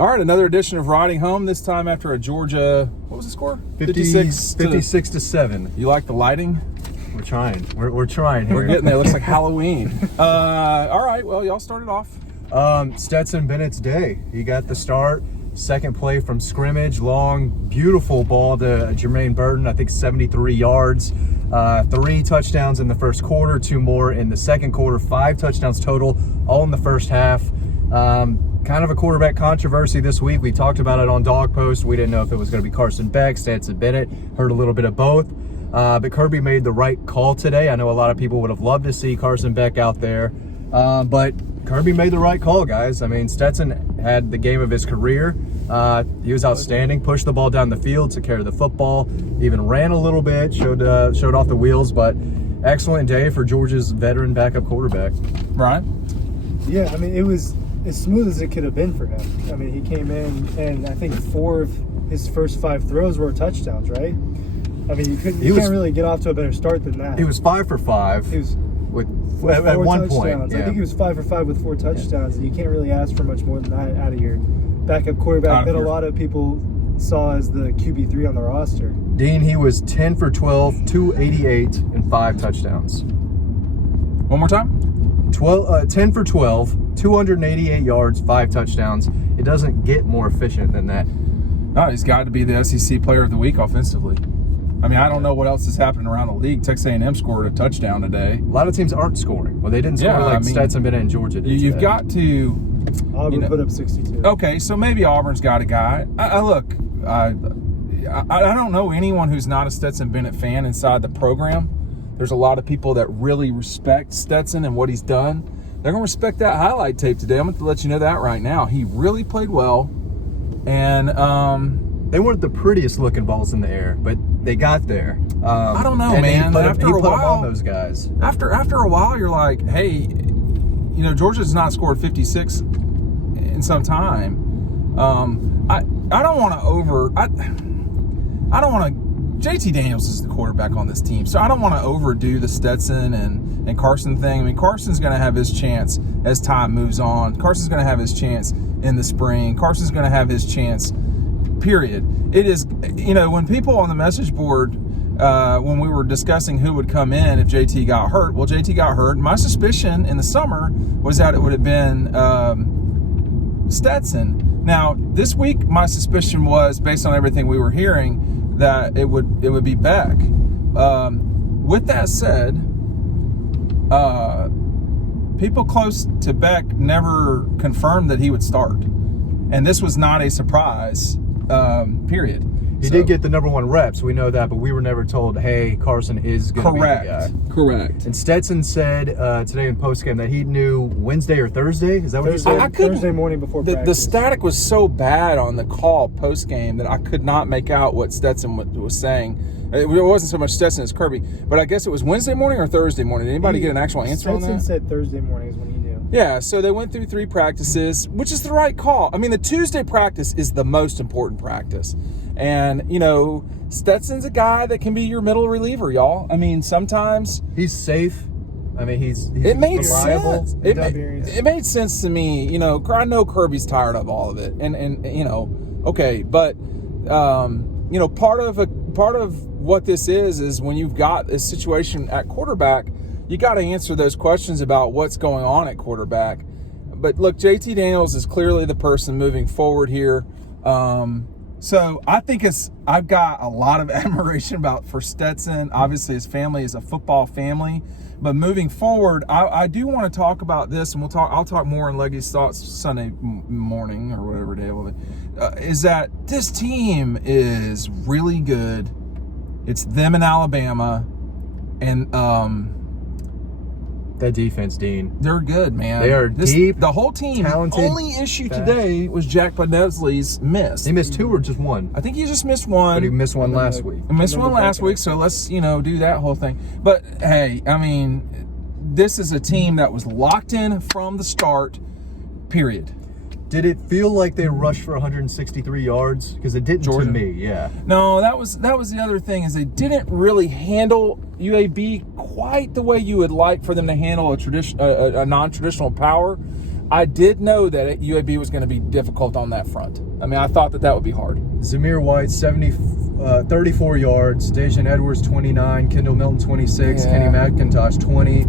All right, another edition of Riding Home, this time after a Georgia, what was the score? 56 to 7. You like the lighting? We're trying. We're trying here. We're getting there. It looks like Halloween. All right, well, y'all started off. Stetson Bennett's day. He got the start. Second play from scrimmage. Long, beautiful ball to Jermaine Burton. I think 73 yards. 3 touchdowns in the first quarter, 2 more in the second quarter. 5 touchdowns total, all in the first half. Kind of a quarterback controversy this week. We talked about it on Dog Post. We didn't know if it was going to be Carson Beck, Stetson Bennett. Heard a little bit of both. But Kirby made the right call today. I know a lot of people would have loved to see Carson Beck out there. But Kirby made the right call, guys. I mean, Stetson had the game of his career. He was outstanding. Pushed the ball down the field, took care of the football. Even ran a little bit, showed off the wheels. But excellent day for Georgia's veteran backup quarterback. Right? Yeah, I mean, it was as smooth as it could have been for him. I mean, he came in, and I think 4 of his first 5 throws were touchdowns, right? I mean, you can't really get off to a better start than that. He was 5 for 5. He was at one point. Yeah. I think he was 5 for 5 with 4 touchdowns, and you can't really ask for much more than that out of your backup quarterback that a lot of people saw as the QB3 on the roster. Dean, he was 10 for 12, 288, and 5 touchdowns. One more time? 10 for 12, 288 yards, 5 touchdowns. It doesn't get more efficient than that. No, he's got to be the SEC Player of the Week offensively. I mean, I don't know what else is happening around the league. Texas A&M scored a touchdown today. A lot of teams aren't scoring. Well, they didn't score Stetson Bennett and Georgia did. You've got to. Auburn put up 62. Okay, so maybe Auburn's got a guy. I don't know anyone who's not a Stetson Bennett fan inside the program. There's a lot of people that really respect Stetson and what he's done. They're going to respect that highlight tape today. I'm going to let you know that right now. He really played well. And they weren't the prettiest looking balls in the air, but they got there. I don't know, man. After a while, on those guys. After a while, you're like, hey, Georgia's not scored 56 in some time. I don't want to JT Daniels is the quarterback on this team, so I don't want to overdo the Stetson and Carson thing. I mean, Carson's going to have his chance as time moves on. Carson's going to have his chance in the spring. Carson's going to have his chance, period. It is, when people on the message board, when we were discussing who would come in if JT got hurt, well, JT got hurt. My suspicion in the summer was that it would have been Stetson. Now, this week, my suspicion was, based on everything we were hearing, that it would be Beck. With that said, people close to Beck never confirmed that he would start, and this was not a surprise. Period. He did get the #1 reps. We know that, but we were never told, hey, Carson is going to be the guy. Correct. And Stetson said today in postgame that he knew Wednesday or Thursday. Is that what he said? Thursday morning before practice. The static was so bad on the call postgame that I could not make out what Stetson was saying. It wasn't so much Stetson as Kirby, but I guess it was Wednesday morning or Thursday morning. Did anybody get an actual answer on that? Stetson said Thursday morning is when he knew. Yeah, so they went through 3 practices, which is the right call. I mean, the Tuesday practice is the most important practice. And, Stetson's a guy that can be your middle reliever, y'all. I mean, sometimes he's safe. I mean, he's it made reliable. Sense. It made sense to me. I know Kirby's tired of all of it. And okay, but part of what this is when you've got a situation at quarterback, you got to answer those questions about what's going on at quarterback. But look, JT Daniels is clearly the person moving forward here. So I think I've got a lot of admiration for Stetson. Obviously, his family is a football family. But moving forward, I do want to talk about this, and I'll talk more in Leggy's thoughts Sunday morning or whatever day. Is that this team is really good. It's them in Alabama, and that defense, Dean. They're good, man. They are deep. The whole team. Talented. Only issue today was Jack Benesley's miss. He missed 2 or just 1? I think he just missed 1. But he missed 1 last week. He missed 1 last week, so let's, do that whole thing. But, hey, I mean, this is a team that was locked in from the start, period. Did it feel like they rushed for 163 yards? Because it didn't to me, yeah. No, that was the other thing, is they didn't really handle UAB quite the way you would like for them to handle a non-traditional power. I did know that UAB was going to be difficult on that front. I mean, I thought that would be hard. Zamir White, 34 yards. Dejan Edwards, 29. Kendall Milton, 26. Yeah. Kenny McIntosh, 20.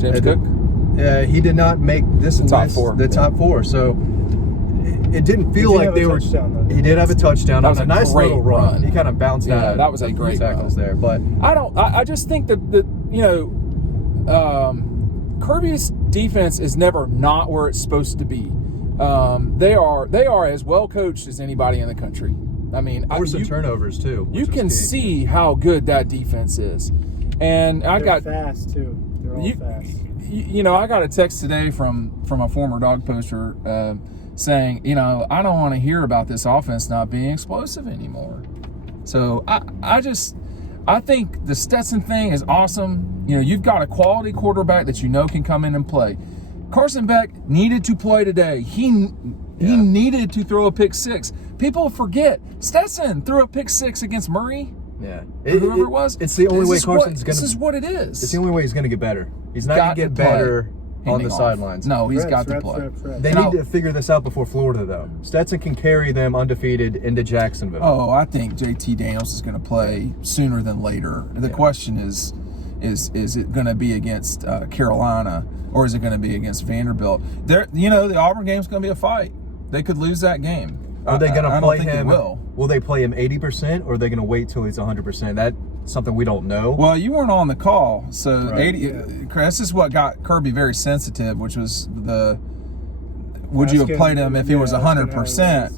James Cook? He did not make this top list, four. the top four. So it didn't feel like they were. He did have a touchdown. That was a nice little run. He kind of bounced out. That was a great tackles run there. But I just think that Kirby's defense is never not where it's supposed to be. They are as well coached as anybody in the country. I mean, some turnovers too. You can see how good that defense is, and They're fast too. They're all fast. I got a text today from a former dog poster saying, I don't want to hear about this offense not being explosive anymore. So I think the Stetson thing is awesome. You've got a quality quarterback that can come in and play. Carson Beck needed to play today. He needed to throw a pick six. People forget Stetson threw a pick six against Murray. Yeah, whoever it was. It's the only way Carson's going to. This is what it is. It's the only way he's going to get better. He's not going to get better on the sidelines. No, he's got to play. They need to figure this out before Florida, though. Stetson can carry them undefeated into Jacksonville. Oh, I think JT Daniels is going to play sooner than later. The question is it going to be against Carolina or is it going to be against Vanderbilt? The Auburn game's going to be a fight. They could lose that game. Are they going to play him? Will they play him 80% or are they going to wait till he's 100%? That's something we don't know. Well, you weren't on the call, so right. 80. This is what got Kirby very sensitive, which was would you have played him if he was 100%?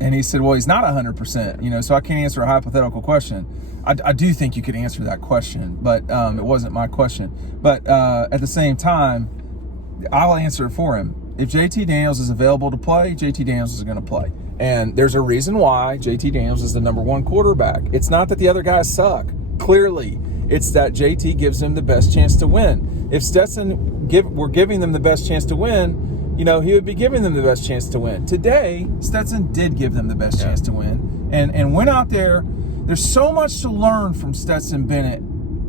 And he said, well, he's not 100%. So I can't answer a hypothetical question. I do think you could answer that question, but it wasn't my question. But at the same time, I'll answer it for him. If JT Daniels is available to play, JT Daniels is going to play. And there's a reason why JT Daniels is the number one quarterback. It's not that the other guys suck. Clearly, it's that JT gives him the best chance to win. If Stetson were giving them the best chance to win, he would be giving them the best chance to win. Today, Stetson did give them the best chance to win and went out there. There's so much to learn from Stetson Bennett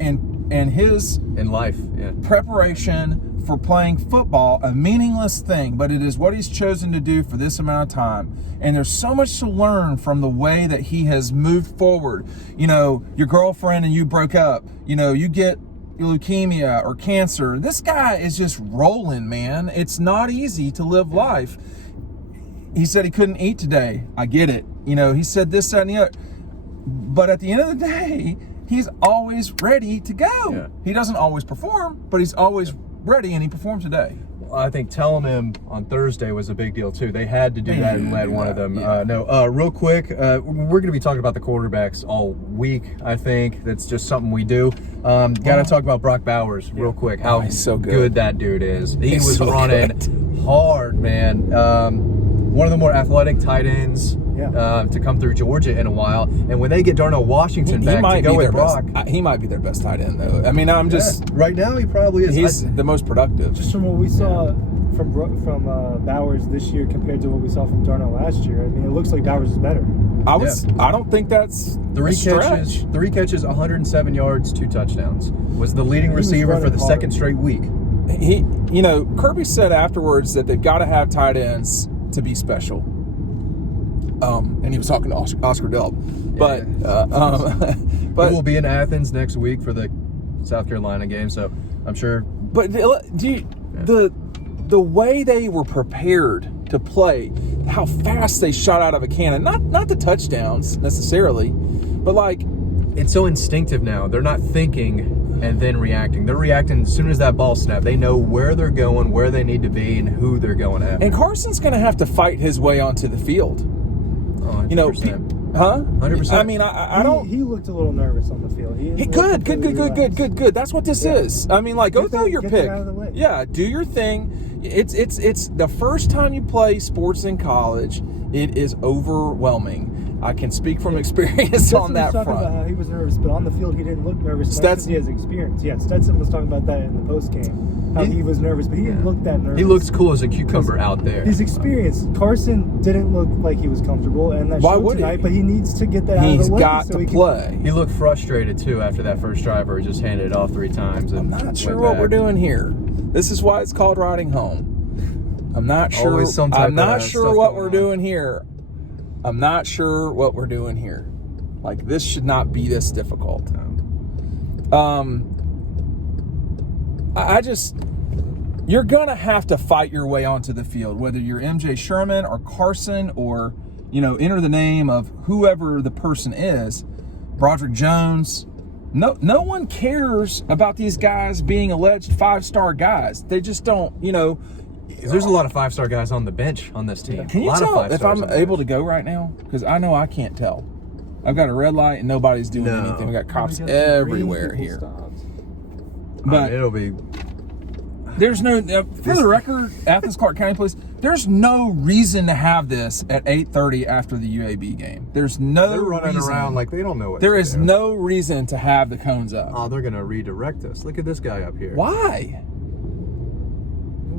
and his in life preparation for playing football, a meaningless thing, but it is what he's chosen to do for this amount of time. And there's so much to learn from the way that he has moved forward. Your girlfriend and you broke up, you get leukemia or cancer. This guy is just rolling, man. It's not easy to live life. He said he couldn't eat today. I get it. He said this, that, and the other. But at the end of the day, he's always ready to go. Yeah. He doesn't always perform, but he's always ready, and he performed today. Well, I think telling him on Thursday was a big deal too. They had to do that and led one of them. Yeah. Real quick, we're going to be talking about the quarterbacks all week. I think that's just something we do. Got to talk about Brock Bowers real quick. How he's so good that dude is. He He's was so running good. hard, man. One of the more athletic tight ends to come through Georgia in a while. And when they get Darnell Washington back to go with Brock. He might be their best tight end, though. I mean, I'm just... Right now, he probably is. He's the most productive. Just from what we saw from Bowers this year compared to what we saw from Darnell last year, I mean, it looks like Bowers is better. I don't think that's three catches, 107 yards, 2 touchdowns. Was the leading receiver for the second straight week. Kirby said afterwards that they've got to have tight ends to be special. And he was talking to Oscar Delp. But he will be in Athens next week for the South Carolina game, so I'm sure. But the way they were prepared to play, how fast they shot out of a cannon, not the touchdowns necessarily, but it's so instinctive now. They're not thinking and then reacting. They're reacting as soon as that ball snaps. They know where they're going, where they need to be, and who they're going after. And Carson's going to have to fight his way onto the field. Oh, 100%. 100%. I mean, I don't. He looked a little nervous on the field. Good. That's what this is. I mean, go through your pick. Out of the way. Yeah, do your thing. It's the first time you play sports in college. It is overwhelming. I can speak from experience on that Stetson was talking front. about how he was nervous, but on the field he didn't look nervous. Stetson? He has experience. Yeah, Stetson was talking about that in the post game. How he was nervous, but he didn't look that nervous. He looks cool as a cucumber out there. His experience. Carson didn't look like he was comfortable, and that Why showed would he? tonight. But he needs to get that out of He's the way. got so to he can- play. He looked frustrated too after that first drive where he just handed it off 3 times. And I'm not sure went what back. we're doing here. This is why it's called riding home. I'm not sure. Always some type I'm not of sure stuff what going we're on. doing here. I'm not sure what we're doing here. Like, this should not be this difficult. I just, you're gonna have to fight your way onto the field, whether you're MJ Sherman or Carson or, enter the name of whoever the person is, Broderick Jones. No one cares about these guys being alleged 5-star guys. They just don't, There's a lot of 5-star guys on the bench on this team. Can you a lot tell of if 5-stars I'm on the able to bench. go right now? Because I know I can't tell. I've got a red light and nobody's doing No. anything. We got cops We got some everywhere green here. people stopped. But it'll be. there's no, for the record, Athens Clark County Police, there's no reason to have this at 8:30 after the UAB game. There's no They're running reason. around like they don't know what. There to is do. no reason to have the cones up. Oh, they're gonna redirect us. Look at this guy up here. Why?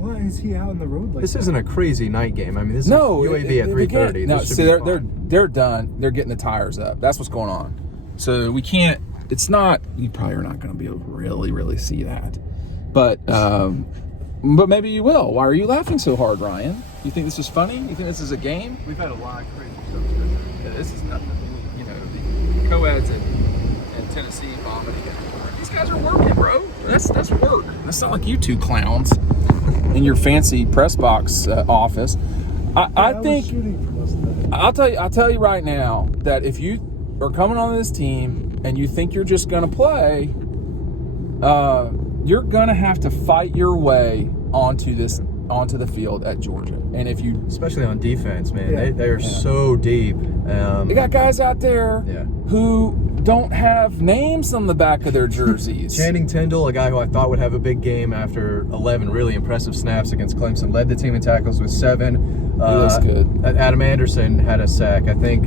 Why is he out in the road like This that? isn't a crazy night game. I mean, this No, is UAB at it 3:30. No, This should see, be they're fine. they're done. They're getting the tires up. That's what's going on. So we can't. It's not. You probably are not going to be able to really see that. But maybe you will. Why are you laughing so hard, Ryan? You think this is funny? You think this is a game? We've had a lot of crazy Yeah, this is nothing. The co-eds in Tennessee vomiting. These guys are working, bro. That's work. That's not like you two clowns in your fancy press box office. I was think shooting for most of that. I'll tell you right now that if you are coming on this team and you think you're just going to play, you're going to have to fight your way onto the field at Georgia. And if you, especially on defense, man, Yeah. they are so deep. they got guys out there Yeah. who don't have names on the back of their jerseys. Channing Tindall, a guy who I thought would have a big game after 11 really impressive snaps against Clemson, led the team in tackles with 7. looks good. Adam Anderson had a sack. I think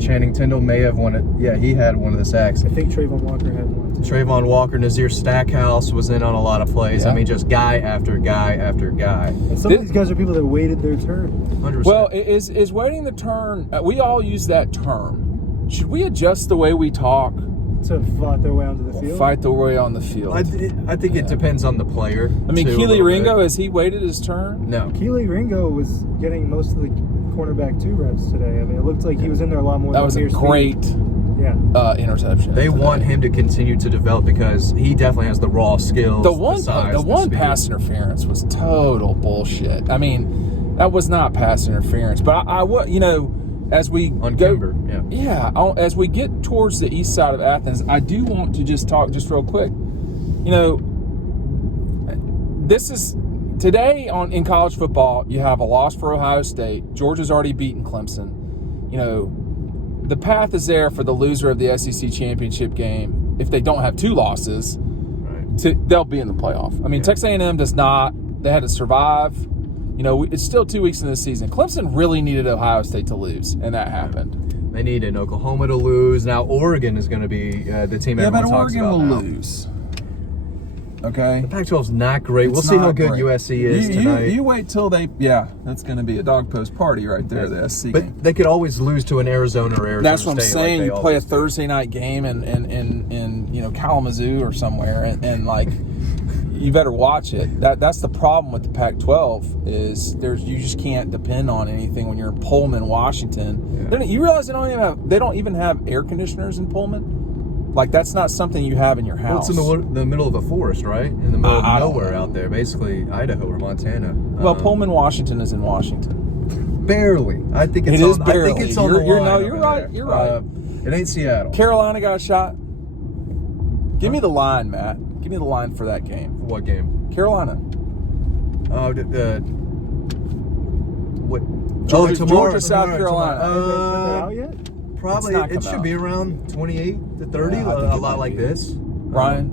Channing Tindall may have won it. Yeah, he had one of the sacks. I think Trayvon Walker had one. Too. Trayvon Walker, Nazir Stackhouse was in on a lot of plays. Yeah. I mean, just guy after guy after guy. And some of these guys are people that waited their turn. 100%. Well, is waiting the turn, we all use that term. Should we adjust the way we talk? To fight their way onto the field. Fight the way on the field. I think it depends on the player. I mean, too, a Keely little Ringo, bit. has he waited his turn? No. Keely Ringo was getting most of the cornerback 2 reps today. I mean, it looked like he was in there a lot more That than was a Amir Speed. great interception. They today. want him to continue to develop because he definitely has the raw skills. The one size, one speed. pass interference was total bullshit. I mean, that was not pass interference. But I would, as we on go, Kimber, yeah. yeah, as we get towards the east side of Athens, I do want to just talk just real quick. This is today in college football. You have a loss for Ohio State. Georgia's already beaten Clemson. The path is there for the loser of the SEC championship game. If they don't have 2 losses, Right. they'll be in the playoff. I mean, Texas A&M does not. They had to survive. It's still 2 weeks in the season. Clemson really needed Ohio State to lose, and that happened. They needed Oklahoma to lose. Now Oregon is going to be the team everyone talks about now. lose. Okay? The Pac-12's not great. We'll It's see how not good great. USC is tonight. You wait till they. Yeah, that's going to be a dog post party right there. The SC game. But they could always lose to an Arizona or Arizona That's what I'm State saying. like You they play a always do. Thursday night game in Kalamazoo or somewhere, and like you better watch it. That's the problem with the Pac-12 is you just can't depend on anything when you're in Pullman, Washington. Yeah. You realize they don't even have air conditioners in Pullman. Like that's not something you have in your Well, house. it's in the middle of the forest, right? In the middle I of don't nowhere know. out there, basically Idaho or Montana. Well, Pullman, Washington is in Washington. Barely. I think it's It is on, I think barely. it's on You're- the you're- line. no, you're over right, there. you're right. It ain't Seattle. Carolina got shot. Give me the line, Matt. Give me the line for that game. What game? Carolina. Oh, what? Georgia, tomorrow, Georgia, South Carolina. Have they put that out yet? Probably It's not it come should out. be around 28 to 30, Yeah, I think a it lot might like be. this. Ryan.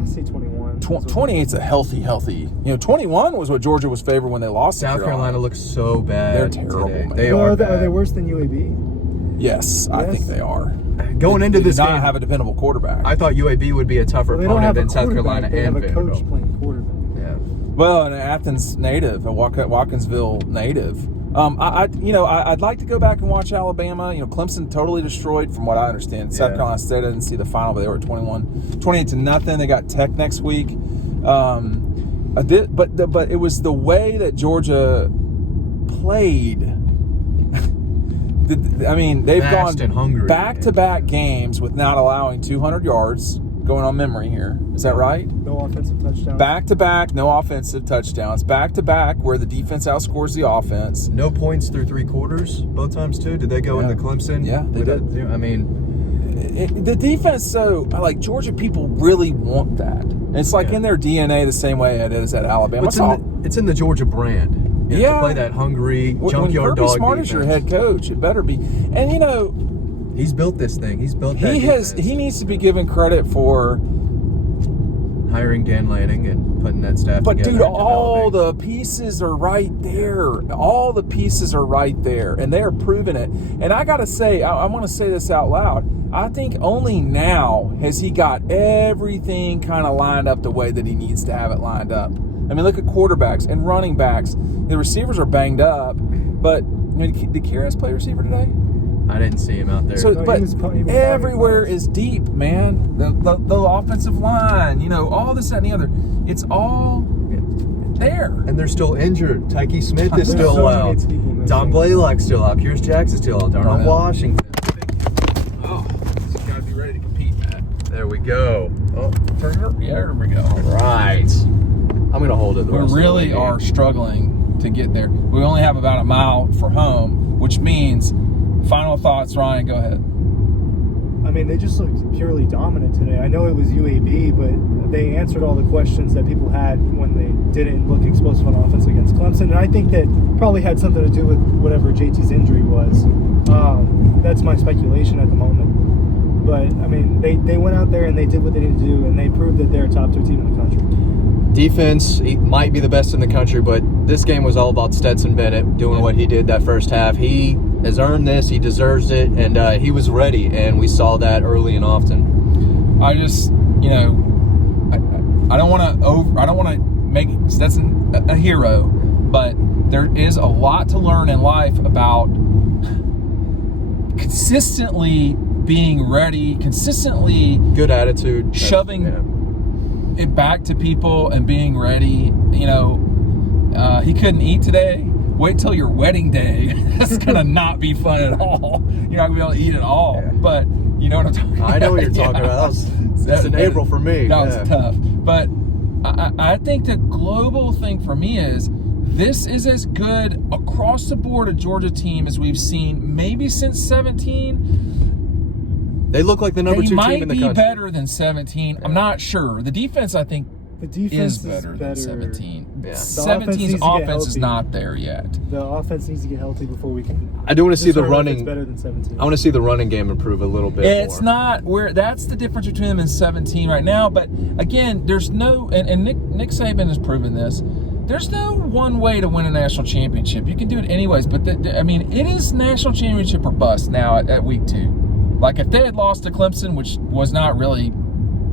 I see 21. 28's a healthy. 21 was what Georgia was favored when they lost to South Carolina looks so bad. They're terrible, today. man. They Well, are are bad. they worse than UAB? Yes, I think they are. Going into They this do not game, have a dependable quarterback. I thought UAB would be a tougher Well, they don't have opponent a than South Carolina quarterback. They have and a coach Vanderbilt. playing quarterback. Yeah. Well, an Athens native, a Watkinsville native. I'd like to go back and watch Alabama. Clemson totally destroyed, from what I understand. South Yeah. Carolina State, I didn't see the final, but they were at 28-0. They got Tech next week. But it was the way that Georgia played. They've Fast and gone hungry. back-to-back games with not allowing 200 yards. Going on memory here. Is that right? No offensive touchdowns. Back-to-back, no offensive touchdowns. Back-to-back, where the defense outscores the offense. No points through 3 quarters both times too. Did they go into Clemson? Yeah, they did. I mean, The defense, Georgia people really want that. It's like in their DNA the same way it is at Alabama. it's in the Georgia brand. You have to play that hungry junkyard when Kirby dog Smart defense. is your head coach, it better be. And he's built this thing. He's built that defense. He needs to be given credit for hiring Dan Lanning and putting that staff But together. dude, and all developing. the pieces are right there. All the pieces are right there, and they are proving it. And I gotta say, I want to say this out loud. I think only now has he got everything kind of lined up the way that he needs to have it lined up. I mean, look at quarterbacks and running backs. The receivers are banged up, but did Kyrgios play receiver today? I didn't see him out there. So, No, but he was everywhere playing is deep, man. The offensive line, all this, that, and the other. It's all there. And they're still injured. Tyke Smith is There's still so many out. people missing. Don Blaylock's still out. Pierce Jackson's still out. Darnell know. Washington. Oh, you gotta be ready to compete, Matt. There we go. Oh, Yeah, there we go. right. I'm going to hold it. We really are struggling to get there. We only have about a mile for home, which means final thoughts, Ryan. Go ahead. I mean, they just looked purely dominant today. I know it was UAB, but they answered all the questions that people had when they didn't look explosive on offense against Clemson. And I think that probably had something to do with whatever JT's injury was. That's my speculation at the moment. But, I mean, they went out there and they did what they needed to do, and they proved that they're a top-tier team in the country. Defense might be the best in the country, but this game was all about Stetson Bennett doing what he did that first half. He has earned this. He deserves it, and he was ready, and we saw that early and often. I just, I don't want to make Stetson a hero, but there is a lot to learn in life about consistently being ready, consistently Good attitude. shoving it back to people and being ready. He couldn't eat today. Wait till your wedding day. That's gonna not be fun at all. You're not gonna be able to eat at all. Yeah. But you know what I'm talking about. I know what you're talking about. That's in April for me. That was tough. But I think the global thing for me is this is as good across the board a Georgia team as we've seen maybe since 17. They look like the number 2 team in the They country. might be better than 17. I'm not sure. The defense, I think, The defense is better than 17. Yeah. 17's offense offense is needs to get not there yet. The offense needs to get healthy before we can. I do want to see the determine if running. It's better than 17. I want to see the running game improve a little bit It's more. not where that's the difference between them and 17 right now. But again, there's no, and Nick Saban has proven this. There's no one way to win a national championship. You can do it anyways, but it is national championship or bust now at week 2. Like if they had lost to Clemson, which was not really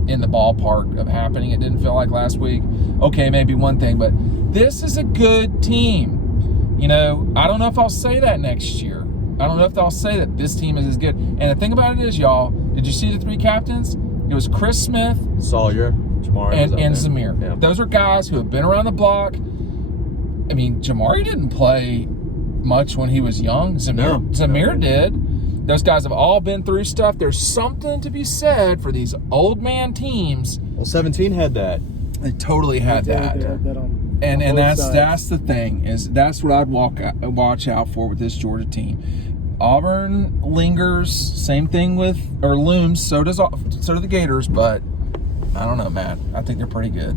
in the ballpark of happening, it didn't feel like last week. Okay, maybe one thing, but this is a good team. I don't know if I'll say that next year. I don't know if I'll say that this team is as good. And the thing about it is, y'all, did you see the 3 captains? It was Chris Smith, Sawyer, Jamari, and was up there. Zamir. Yeah. Those are guys who have been around the block. I mean, Jamari didn't play much when he was young. Zamir did. Those guys have all been through stuff. There's something to be said for these old man teams. Well, 17 had that. They totally had They that. had that on And both that's sides. the thing, is that's what I'd watch out for with this Georgia team. Auburn lingers, same thing looms. So do the Gators, but I don't know, Matt. I think they're pretty good.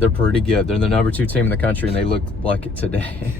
They're pretty good. They're the number 2 team in the country, and they look like it today.